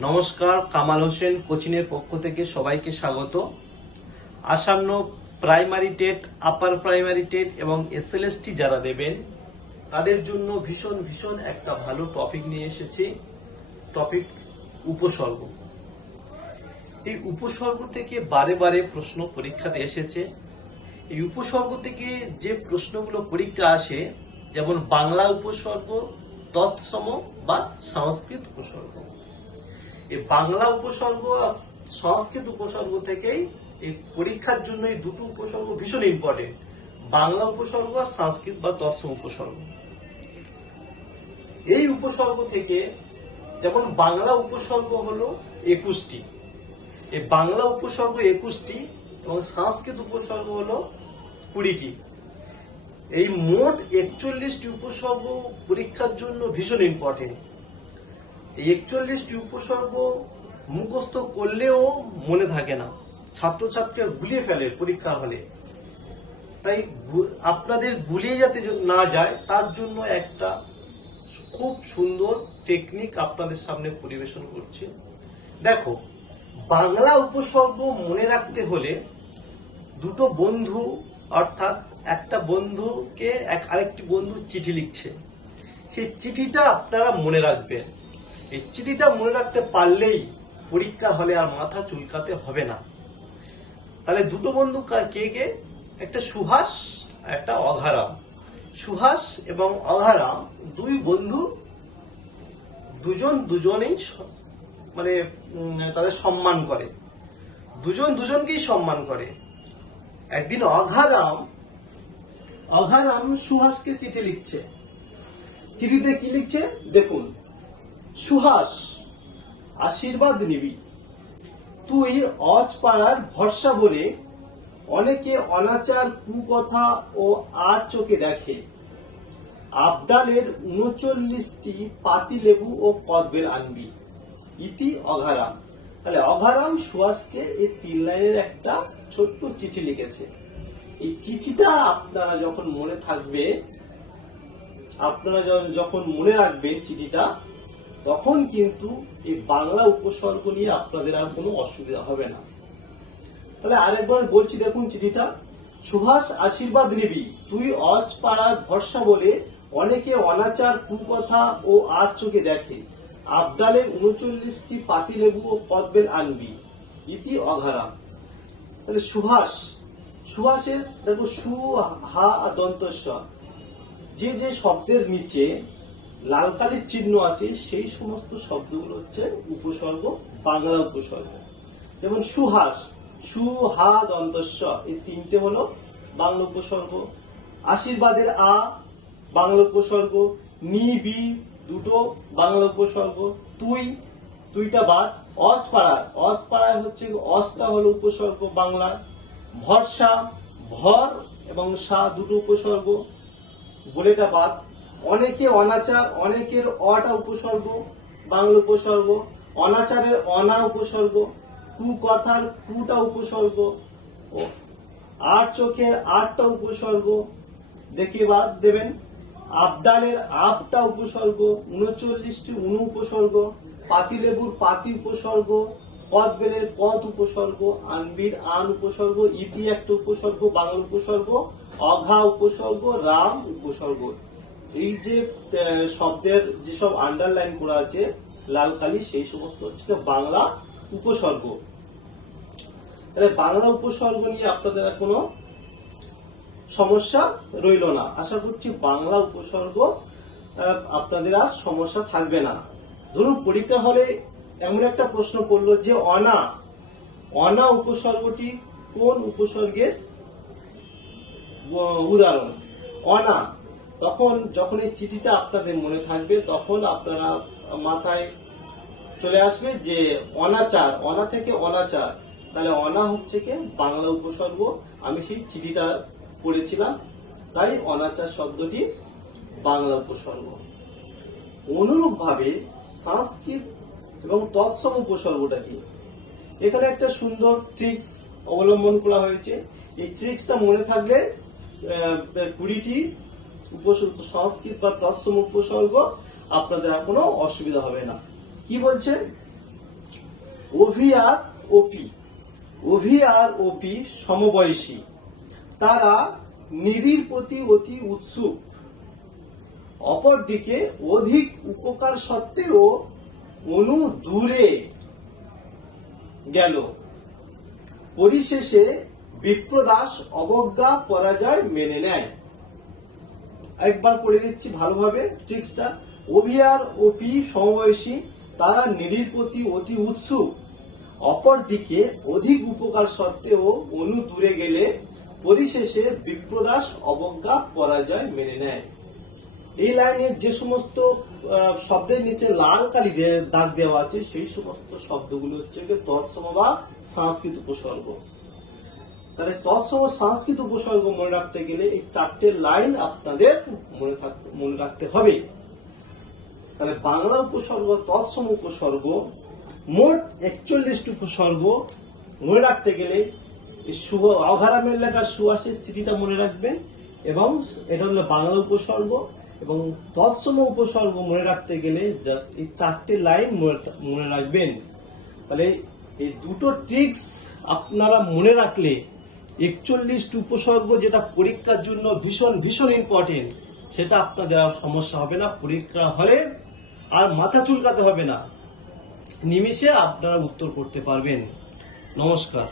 নমস্কার, কামাল হোসেন কোচিংয়ের পক্ষ থেকে সবাইকে স্বাগত। আসন্ন primary TET, upper primary TET এবং এসএলএসটি যারা দেবেন তাদের জন্য ভীষণ একটা ভালো টপিক নিয়ে এসেছি। টপিক উপসর্গ। এই উপসর্গ থেকে বারে বারে প্রশ্ন পরীক্ষাতে এসেছে। এই উপসর্গ থেকে যে প্রশ্নগুলো পরীক্ষা আসে, যেমন বাংলা উপসর্গ, তৎসম বা সংস্কৃত উপসর্গ। এই বাংলা উপসর্গ আর সংস্কৃত উপসর্গ থেকেই এই পরীক্ষার জন্য এই দুটো উপসর্গ ভীষণ ইম্পর্টেন্ট, বাংলা উপসর্গ আর সংস্কৃত বা তৎসম উপসর্গ। এই উপসর্গ থেকে যেমন বাংলা উপসর্গ হলো 21টি, এই বাংলা উপসর্গ 21টি এবং সংস্কৃত উপসর্গ হলো 20টি। এই মোট 41টি উপসর্গ পরীক্ষার জন্য ভীষণ ইম্পর্টেন্ট। এই 41টি উপসর্গ মুখস্থ করলেও মনে থাকে না, ছাত্রছাত্রীরা গুলিয়ে ফেলে পরীক্ষার হলে। তাই আপনাদের গুলিয়ে যাতে না যায় তার জন্য একটা খুব সুন্দর টেকনিক আপনাদের সামনে পরিবেশন করছি। দেখো, বাংলা উপসর্গ মনে রাখতে হলে দুটো বন্ধু, অর্থাৎ একটা বন্ধুকে আরেকটি বন্ধু চিঠি লিখছে, সেই চিঠিটা আপনারা মনে রাখবেন। এই চিঠিটা মনে রাখতে পারলেই পরীক্ষা হলে আর মাথা চুলকাতে হবে না। তাহলে দুটো বন্ধু কে কে? একটা সুহাস, একটা অঘারাম। সুহাস এবং অঘারাম দুই বন্ধু, দুজনেই মানে তাদের সম্মান করে, দুজন দুজনকেই সম্মান করে। একদিন অঘারাম সুহাসকে চিঠি লিখছে। চিঠিতে কি লিখছে দেখুন। সুহাস, আশীর্বাদ নিবি, তুই অজপাড়ার ভরসা বলে অনেকে অনাচার কুকথা ও আর চোখে দেখে। আবডালের 39টি পাতিলেবু ও কদবেল আনবি। ইতি অঘারাম। তাহলে অঘারাম সুহাসকে এই 3 লাইনের একটা ছোট্ট চিঠি লিখেছে। এই চিঠিটা আপনারা যখন মনে থাকবে, আপনারা যখন মনে রাখবেন চিঠিটা, তখন কিন্তু এই বাংলা উপসর্গ নিয়ে আপনাদের আর কোনো অসুবিধা হবে না। তাহলে আরেকবার বলছি, দেখুন চিঠিটা। সুহাস, আশীর্বাদ নিবি, তুই অজপাড়ার ভরসা বলে অনেকে অনাচার কুকথা ও আর চোখে দেখে। আবডালের 39টি পাতিলেবু ও কদবেল আনবি। ইতি অঘারাম। তাহলে সুহাসের দেখো সু হা দন্তস্ব, যে যে শব্দের নিচে লাল কালির চিহ্ন আছে সেই সমস্ত শব্দগুলো হচ্ছে উপসর্গ, বাংলা উপসর্গ। যেমন সুহাস, সু হা দন্তস্ব, এই 3টে হলো বাংলা উপসর্গ। আশীর্বাদের আ বাংলা উপসর্গ। নিবি দুটো বাংলা উপসর্গ। তুইটা বাদ। অজপাড়ায় হচ্ছে অজটা হলো উপসর্গ বাংলা। ভরসা, ভর এবং সা দুটো উপসর্গ, বলেটা বাদ। অনেকে অনাচার, অনেকের অটা উপসর্গ বাংলা উপসর্গ। অনাচারের অনা উপসর্গ। কুকথার কুটা উপসর্গ। আর চোখের আটটা উপসর্গ, দেখে বাদ দেবেন। আবডালের আবটা উপসর্গ। 39টি অনু উপসর্গ। পাতিলেবুর পাতি উপসর্গ। কদবেলের কদ উপসর্গ। আনবির আন উপসর্গ। ইতি একটা উপসর্গ বাংলা উপসর্গ। অঘা উপসর্গ। রাম উপসর্গ। এই যে শব্দের যেসব আন্ডারলাইন করা আছে লাল কালি, সেই সমস্ত হচ্ছে বাংলা উপসর্গ। তাহলে বাংলা উপসর্গ নিয়ে আপনাদের কোনো সমস্যা রইল না। আশা করছি বাংলা উপসর্গ আপনাদের আর সমস্যা থাকবে না। ধরুন পরীক্ষা হলে এমন একটা প্রশ্ন পড়লো যে অনা উপসর্গটি কোন উপসর্গের উদাহরণ? অনা। তখন যখন এই চিঠিটা আপনাদের মনে থাকবে, তখন আপনারা মাথায় চলে আসবে যে অনাচার, অনা থেকে অনাচার। তাহলে অনা হচ্ছে কি বাংলা উপসর্গ। আমি সেই চিঠিটা পড়েছিলাম, তাই অনাচার শব্দটি বাংলা উপসর্গ। অনুরূপ ভাবে সংস্কৃত এবং তৎসম উপসর্গটা কি? এখানে একটা সুন্দর ট্রিক্স অবলম্বন করা হয়েছে। এই ট্রিক্সটা মনে থাকলে 20টি উপসর্গ সংস্কৃত বা তৎসম উপসর্গ আপনাদের আর কোনো অসুবিধা হবে না। কি বলছে? ওভি আর ওপি। ওভি আর ওপি সমবয়সী, তারা নিধির প্রতি অতি উৎসুক। অপরদিকে অধিক উপকার সত্ত্বেও অনু দূরে গেল। পরিশেষে বিপ্রদাস অবজ্ঞা পরাজয় মেনে নেয়। একবার পড়ে দিচ্ছি ভালোভাবে ট্রিক্সটা। ওভি আর ওপি সমবয়সী, তারা নিধির প্রতি অতি উৎসুক। অপরদিকে অধিক উপকার সত্ত্বেও অনু দূরে গেলে পরিশেষে বিপ্রদাস অবজ্ঞা পরাজয় মেনে নেয়। এই লাইনে যে সমস্ত শব্দের নিচে লাল কালি দিয়ে দাগ দেওয়া আছে সেই সমস্ত শব্দগুলো হচ্ছে তৎসম বা সংস্কৃত উপসর্গ। তাহলে তৎসম সংস্কৃত উপসর্গ মনে রাখতে গেলে এই চারটে লাইন আপনাদের মনে রাখতে হবে। তাহলে বাংলা উপসর্গ, তৎসম উপসর্গ, মোট 41টি উপসর্গ মনে রাখতে গেলে অঘারামের লেখা সুহাসের চিঠিটা মনে রাখবেন, এবং এটা হলো বাংলা উপসর্গ। এবং তৎসম উপসর্গ মনে রাখতে গেলে জাস্ট এই চারটে লাইন মনে রাখবেন। তাহলে এই দুটো ট্রিক্স আপনারা মনে রাখলে 41টি উপসর্গ, যেটা পরীক্ষার জন্য ভীষণ ভীষণ ইম্পর্টেন্ট, সেটা আপনাদের আর সমস্যা হবে না। পরীক্ষা হলে আর মাথা চুলকাতে হবে না, নিমিষে আপনারা উত্তর করতে পারবেন। নমস্কার।